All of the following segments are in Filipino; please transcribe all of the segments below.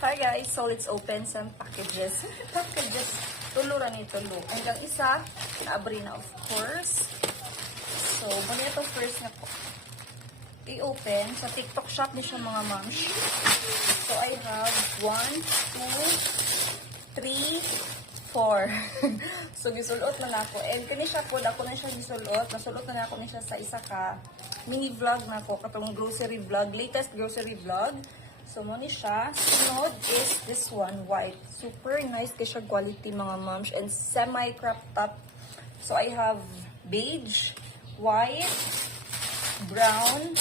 Hi guys, so let's open some packages. Tuluran ni tulo. Hanggang isa, naabri na of course. So, muna itong first na po. I-open. Sa TikTok shop ni siya mga moms. So, I have 1, 2, 3, 4. So, gisulot na ako. And kani siya po, ako na siya gisulot. Nasulot na ako niya sa isa ka mini vlog na ako. Katong grocery vlog. Latest grocery vlog. So, muna siya. Sunod is this one, white. Super nice kasi siya quality mga moms. And semi-crop top. So, I have beige, white, brown.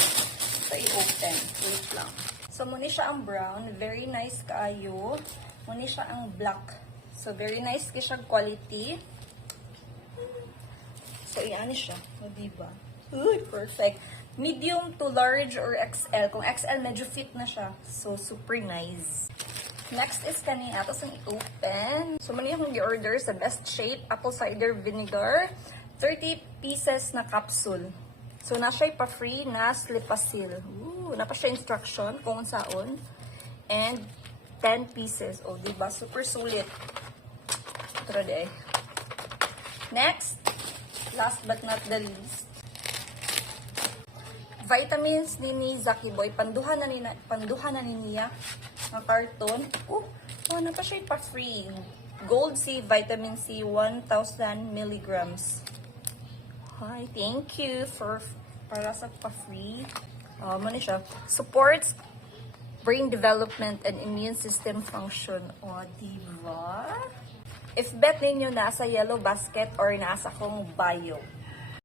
So, i-open. Wait lang. So, muna siya ang brown. Very nice kaayo. Muna siya ang black. So, very nice kasi siya quality. So, iyan siya. O, diba? Uy, perfect. Medium to large or XL. Kung XL, medyo fit na siya. So, super nice. Next is kanina. Tapos ang i-open. So, muna yung i-order sa best shape. Apple cider vinegar. 30 pieces na capsule. So, na siya pa-free na slipasil. Napa siya instruction kung saan. And 10 pieces. O, diba? Super sulit. Ito de. Next. Last but not the least. Vitamins ni Zaki Boy. Panduhan na niya ng karton. Na pa siya pa-free. Gold C, Vitamin C, 1,000 milligrams. Hi, thank you para sa pa-free. Ano siya? Supports brain development and immune system function. O, diba? If bet ninyo nasa yellow basket or nasa kong bio.